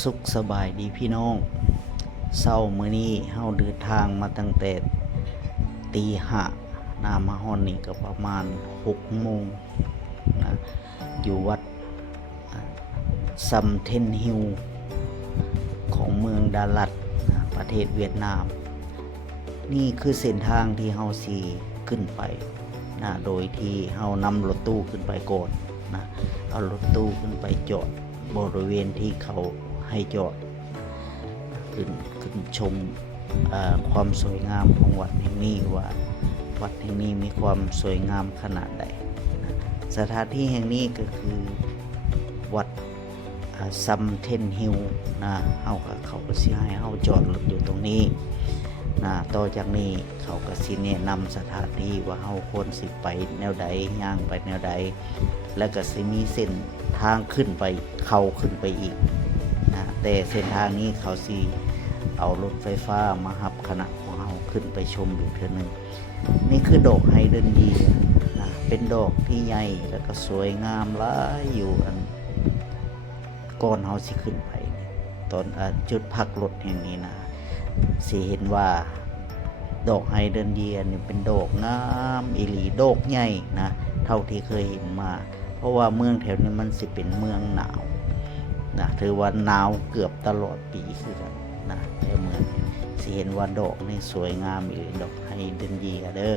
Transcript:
สุขสบายดีพี่น้องเศร้ามื้อนี้เฮาเดินทางมาตั้งแต่ตีห้ามาฮอนนี่ก็ประมาณ6 โมงนะอยู่วัดซัมเทนฮิลของเมืองดาลัดประเทศเวียดนามนี่คือเส้นทางที่เฮาสิขึ้นไปโดยที่เฮานำรถตู้ขึ้นไปก่อนเอารถตู้ขึ้นไปจอดบริเวณที่เขาให้จอดขึ้นชมความสวยงามของวัดแห่งนี้ว่าวัดแห่งนี้มีความสวยงามขนาดใดสถานที่แห่งนี้ก็คือวัดซัมเทนฮิลเขาก็สิให้เฮาจอดรถอยู่ตรงนี้ต่อจากนี้เขาก็สิแนะนำสถานที่ว่าเฮาควรสิไปแนวใดย่างไปแนวใดแล้วก็สิมีเส้นทางขึ้นไปขึ้นไปอีกแต่เส้นทางนี้เขาสิเอารถไฟฟ้ามารับคณะของเราขึ้นไปชมอยู่เทื่อนึงนี่คือดอกไฮเดรนเยียเป็นดอกที่ใหญ่แล้วก็สวยงามหลายอยู่ก่อนเราสิขึ้นไปตอนจุดพักรถแห่งนี้สิเห็นว่าดอกไฮเดรนเยียนี่เป็นดอกงามอีหลีดอกใหญ่เท่าที่เคยเห็นมาเพราะว่าเมืองแถวนี้มันสิเป็นเมืองหนาวถือว่าหนาวเกือบตลอดปีคือกันแต่เมืองสิเห็นว่าดอกนี่สวยงามอีหลีดอกไฮเดรนเยียเด้อ